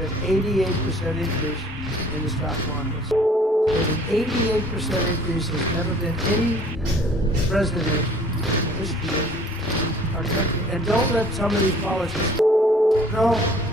an 88% increase in the stock markets. There's an 88% increase. There's never been any president in the history of our country. And don't let some of these politicians know